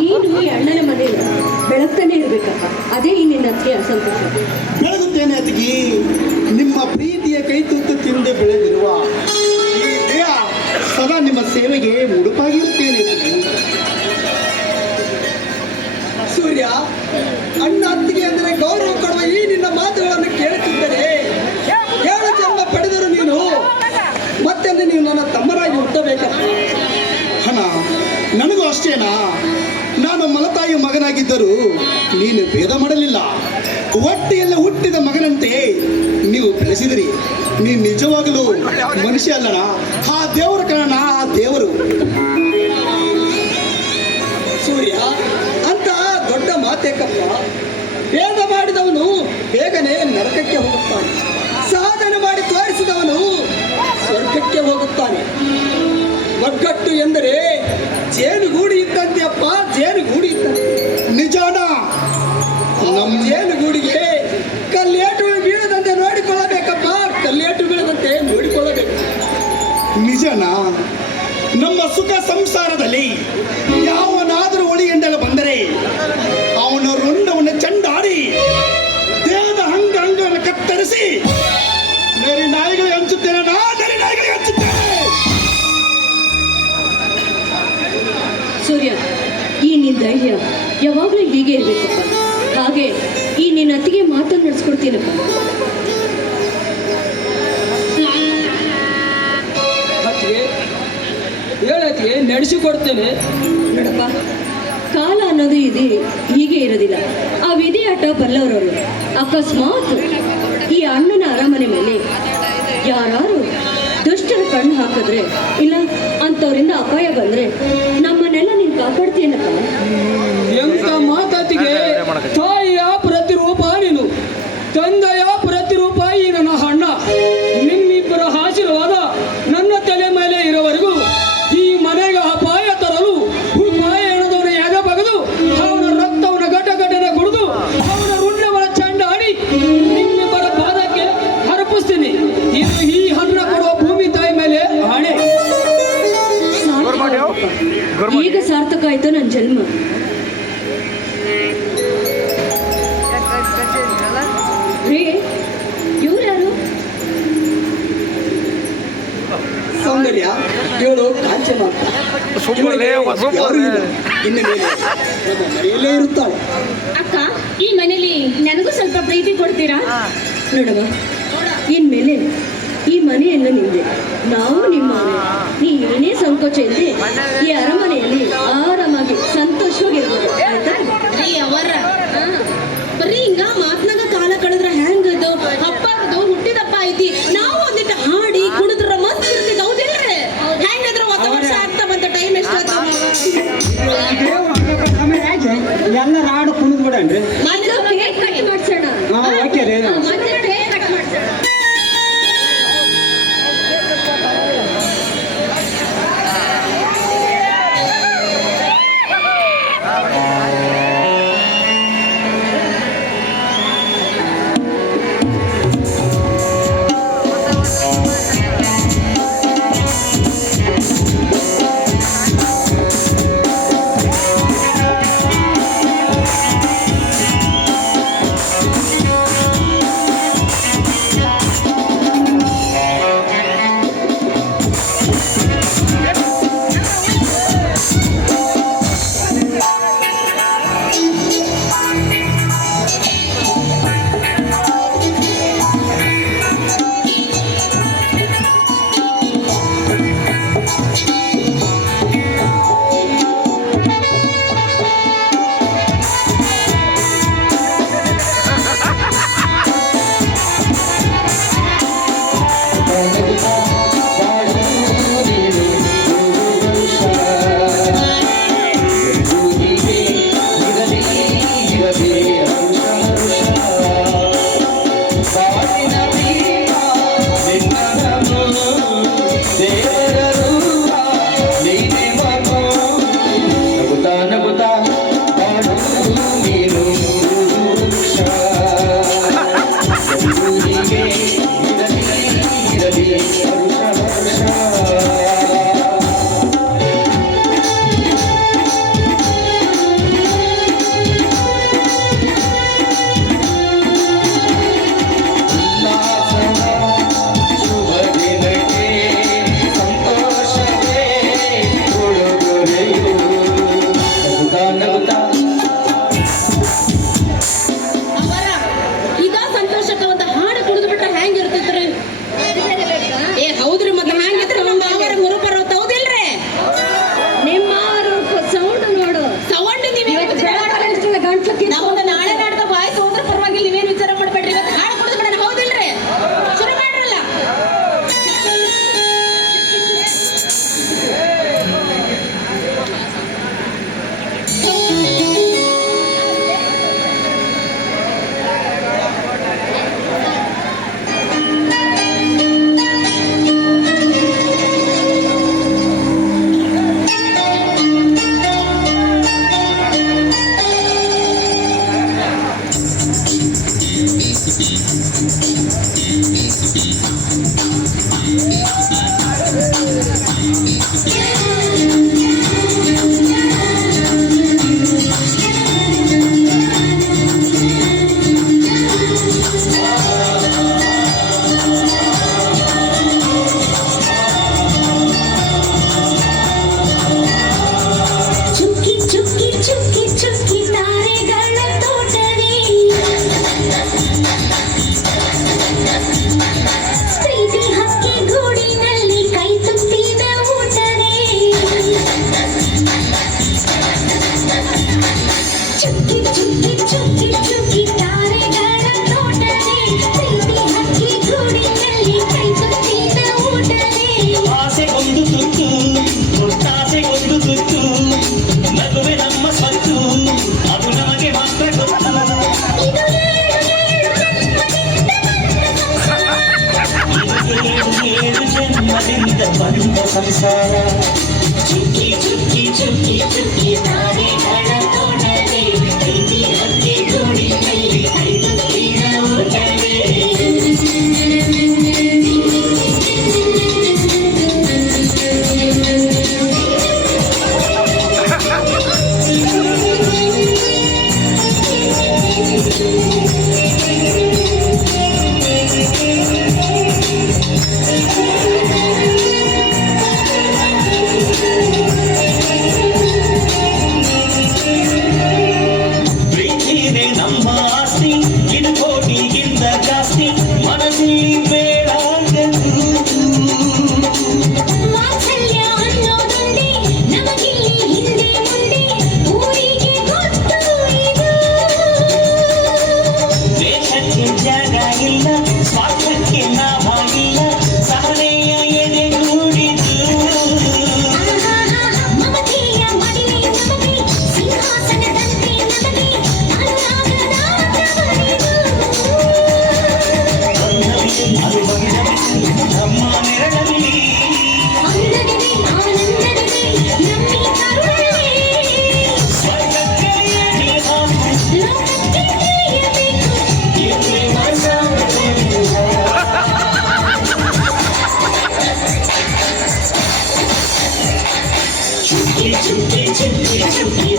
ನೀನು ಈ ಅಣ್ಣನ ಮನೆಯಲ್ಲಿ ಬೆಳಗ್ತಾನೆ ಇರ್ಬೇಕಪ್ಪ. ಅದೇ ಈ ನಿನ್ನ ಅತ್ತಿಗೆ ಅಸಂತೋಷ. ಬೆಳಗುತ್ತೇನೆ ಅತಿಗಿ. ನಿಮ್ಮ ಪ್ರೀತಿಯ ಕೈ ತುತ್ತು ತಿಂದು ಬೆಳೆದಿರುವ ಈ ದೇಹ ಸದಾ ನಿಮ್ಮ ಸೇವೆಗೆ ಮುಡುಪಾಗಿರುತ್ತೇನೆ ಅತಿಗಿ. ಸೂರ್ಯ, ಅಣ್ಣ ಅತ್ತಿಗೆ ಅಂದರೆ ಗೌರವ ಕೊಡುವ ಈ ನಿನ್ನ ಮಾತುಗಳನ್ನು ಕೇಳುತ್ತಿದ್ದರೆ 7 ಜನ್ಮ ಪಡೆದರು ನೀನು ಮತ್ತೆಂದು ನೀವು ನನ್ನ ತಮ್ಮರಾಗಿ ಹುಟ್ಟಬೇಕಪ್ಪ. ಹಣ ನನಗೂ ಅಷ್ಟೇನಾ? ನಾನು ಮಲತಾಯಿ ಮಗನಾಗಿದ್ದರೂ ನೀನು ಭೇದ ಮಾಡಲಿಲ್ಲ. ಹೊಟ್ಟೆಯಲ್ಲಿ ಹುಟ್ಟಿದ ಮಗನಂತೆ ನೀವು ಬೆಳೆಸಿದಿರಿ. ನೀನು ನಿಜವಾಗಲೂ ಮನುಷ್ಯ ಅಲ್ಲಣ, ಆ ದೇವರ ಕಾರಣ, ಆ ದೇವರು. ಸೂರ್ಯ, ಅಂತ ದೊಡ್ಡ ಮಾತೇಕಪ್ಪ. ಭೇದ ಮಾಡಿದವನು ಬೇಗನೆ ನರಕಕ್ಕೆ ಹೋಗುತ್ತಾನೆ, ಸಾಧನೆ ಮಾಡಿ ತೋರಿಸಿದವನು ಸ್ವರ್ಗಕ್ಕೆ ಹೋಗುತ್ತಾನೆ. ಒಗ್ಗಟ್ಟು ಎಂದರೆ ಜೇನುಗೂಡಿ ಇದ್ದಂತೆ ಅಪ್ಪ, ಜೇನುಗೂಡಿ ಇದ್ದಂತೆ. ನಿಜಾನ? ನಮ್ಮ ಜೇನುಗೂಡಿಗೆ ಕಲ್ಲೇಟು ಬೀಳದಂತೆ ನೋಡಿಕೊಳ್ಳಬೇಕಪ್ಪ, ಕಲ್ಲೇಟು ಬೀಳದಂತೆ ನೋಡಿಕೊಳ್ಳಬೇಕು. ನಿಜನಾ? ನಮ್ಮ ಸುಖ ಸಂಸಾರದಲ್ಲಿ ಯಾವನಾದರೂ ಉಳಿ ಎಂಡಲು ಬಂದರೆ ಅವನ ರುಂಡವನ್ನು ಚಂಡಾಡಿ ದೇಹದ ಅಂಗವನ್ನು ಕತ್ತರಿಸಿ ನರಿ ನಾಯಿಗಳಿಗೆ ಹಂಚುತ್ತೇನೆ. ನರಿ ನಾಯಿಗಳಿಗೆ ಹಂಚುತ್ತೇನೆ. ಸೂರ್ಯ, ಈ ನಿನ್ನ ಧೈರ್ಯ ಯಾವಾಗಲೂ ಹೀಗೆ ಇರಬೇಕಪ್ಪ. ಹಾಗೆ ಈ ನಿನ್ನ ಅತ್ತಿಗೆ ಮಾತನ್ನು ನಡೆಸ್ಕೊಡ್ತೀನಪ್ಪ. ಹೇಳತ್ತಿಗೆ ನಡೆಸಿಕೊಡ್ತೇನೆ. ನೋಡಪ್ಪ, ಕಾಲ ಅನ್ನೋದು ಇದೆ ಹೀಗೆ ಇರೋದಿಲ್ಲ. ಆ ವಿಧಿಯಾಟ ಬಲ್ಲವರವರು. ಅಕಸ್ಮಾತ್ ಈ ಅಣ್ಣನ ಅರಮನೆ ಮೇಲೆ ಯಾರು ದುಷ್ಟರ ಕಣ್ಣು ಹಾಕಿದ್ರೆ, ಇಲ್ಲ ಅಂಥವರಿಂದ ಅಪಾಯ ಬಂದ್ರೆ ನಮ್ಮನ್ನೆಲ್ಲ ನೀನು ಕಾಪಾಡ್ತೀನಪ್ಪ. ಎಂತ ಮಾತಾತಿಗೆ! ತಾಯಿಯ ಪ್ರತಿರೂಪ ನೀನು, ತಂದೆಯ ಪ್ರತಿರೂಪ ಈ ನನ್ನ ಅಣ್ಣ. ನಿಮ್ಮಿಬ್ಬರ ಆಶೀರ್ವಾದ ನನ್ನ ತಲೆ ಮೇಲೆ ಇರೋವರೆಗೂ ಈ ಮನೆಗೆ ಅಪಾಯ ತರಲು ಉಪಾಯ ಎಣದವನ ಯಾಗ ಬಗೆದು ಅವನ ರಕ್ತವನ್ನ ಘಟಘಟನೆ ಕುಡಿದು ಅವನ ರುಂಡವನ ಚಂಡಾಡಿ ನಿಮ್ಮಿಬ್ಬರ ಪಾದಕ್ಕೆ ಅರ್ಪಿಸ್ತೀನಿ. ಇದು ಈ ಅನ್ನ ಕೊಡುವ ಭೂಮಿ ತಾಯಿ ಮೇಲೆ ಆಣೆ. ಈಗ ಸಾರ್ಥಕ ಆಯ್ತು ನನ್ನ ಜನ್ಮ. ಇವ್ರು ಯಾರು? ಸೌಂದರ್ಯ, ಇವಳು ಕಾಂಚನ ಅಂತ. ಇನ್ನು ಮೇಲೆ ನಮ್ಮ ಮನೆಯಲ್ಲೇ ಇರುತ್ತಾಳೆ. ಅಕ್ಕ, ಈ ಮನೇಲಿ ನನಗೂ ಸ್ವಲ್ಪ ಪ್ರೀತಿ ಕೊಡ್ತೀರಾ? ನೋಡವ, ಇನ್ಮೇಲೆ ಈ ಮನೆಯೆಲ್ಲ ನಿಂದೆ, ನಾವು ನಿಮ್ಮ ಮನೆ. ನೀ ಏನೇ ಸಂಕೋಚ ಇಲ್ಲದೆ ಈ ಅರಮನೆಯಲ್ಲಿ ಆರಾಮಾಗಿ ಸಂತೋಷವಾಗಿರ್ಬೋದು, ಆಯ್ತಾ? ರೀ ಅವರ ಬರೀ ಹಿಂಗ ಮಾತ್ನಾಗ ಕಾಲ ಕಳೆದ್ರ ಹೆಂಗದು? ಹಬ್ಬದು ಹುಟ್ಟಿದಪ್ಪ ಐತಿ, ನಾವು ಒಂದಿಟ್ಟು ಹಾಡಿ ಕುಡಿದ್ರ ಮಸ್ತ್ ಇರ್ತಿದ್, ಹೌದಿಲ್ರಿ? ಹೆಂಗದ್ರ ಹೊಸ ವರ್ಷ ಆಗ್ತಾ ಬಂತ, ಟೈಮ್ ಎಷ್ಟಾಯ್ತು? ಎಲ್ಲ ರಾಡು ಕುಣಿದ್ ಬಿಡನ್ರಿ. ಕೇಕ್ ಕಟ್ ಮಾಡ್ಸೋಣ. ಓಕೆ ರೀ. ಕೇಕ್ ಕಟ್ ಮಾಡ್ಸೋಣ. ಚುಕ್ಕಿ ಚುಕ್ಕಿ ಚುಕ್ಕಿ ಚುಕ್ಕಿ ತಾರೆಗಳ ತೋಟವೇ ಪ್ರೀತಿ ಹಕ್ಕಿ ಗೂಡಿನಲ್ಲಿ ಕೈ ತುತ್ತಿದ ಊಟವೇ ಚುಕ್ಕಿ ಚುಕ್ಕಿ ಚುಕ್ಕಿ ಚುಕ್ಕಿ ತಾರೆಗಳ ತೋಟವೇ ಪ್ರೀತಿ ಹಕ್ಕಿ ಗೂಡಿನಲ್ಲಿ ಕೈ ತುತ್ತಿದ ಊಟವೇ ಆಸೆಗೊಂದು ತುತ್ತು ಮುಟ್ಟಾಸೆಗೊಂದು ತುತ್ತು ನಗುವೆ ನಮ್ಮ ಸ್ವತ್ತು ಅದು ನಮಗೆ ಮಾತ್ರ ಗೊತ್ತು ಇದು ಏಳು ಜನ್ಮದಿಂದ ಬಂದ ಸಂಸಾರ ಚುಕ್ಕಿ ಚುಕ್ಕಿ ಚುಕ್ಕಿ ಚುಕ್ಕಿ ತಾರೆಗಳ ತೋಟವೇ ಪ್ರೀತಿ ಹಕ್ಕಿ ಗೂಡಿನಲ್ಲಿ ಐದು ತೀರ ಊಟವೇ ಪ್ರೀತಿನೇ ನಮ್ಮ ಆಸ್ತಿ ಇದು ಕೋಟಿಗಿಂತ ಜಾಸ್ತಿ ಮನಸ್ಸಲ್ಲಿ ಬೇಡ ವಾತ್ಸಲ್ಯ ಅನ್ನೋದೊಂದೇ ನಮಗಿಲ್ಲಿ ಹಿಂದೆ ಮುಂದೆ ಊರಿಗೆ ಗೊತ್ತು ಇದು ದೇಶಕ್ಕೆ ಜಾಗ ಇಲ್ಲ ಸ್ವಾರ್ಥಕ್ಕೆ ಲಾಭ ಇಲ್ಲ ಸಹನೆಯ ಎದೆಗೂಡಿದು ಮಮತೆಯ ಮಡಿಲೆ ನಮಗೆ ಸಿಂಹಾಸನದಂತೆ ನಮಗೆ ಅನುರಾಗದ ತವರಿದು ಅದು ಬಗೆಹರಿಸಿ ನಮ್ಮ ನೆರಳಲ್ಲಿ ಅಂದರಿವೆ ಆನಂದರಿವೆ ನಮ್ಮಿ ಕರುಣವೇ ಸ್ವರ್ಗಕ್ಕೆ ಏರಿ ಹಾಕು ಲೋಕಕ್ಕೆ ತಿಳಿಯಬೇಕು ಎಲ್ಲಿ ಮನಸ ಚುಕ್ಕಿ ಚುಕ್ಕಿ ಚುಕ್ಕಿ ಚುಕ್ಕಿ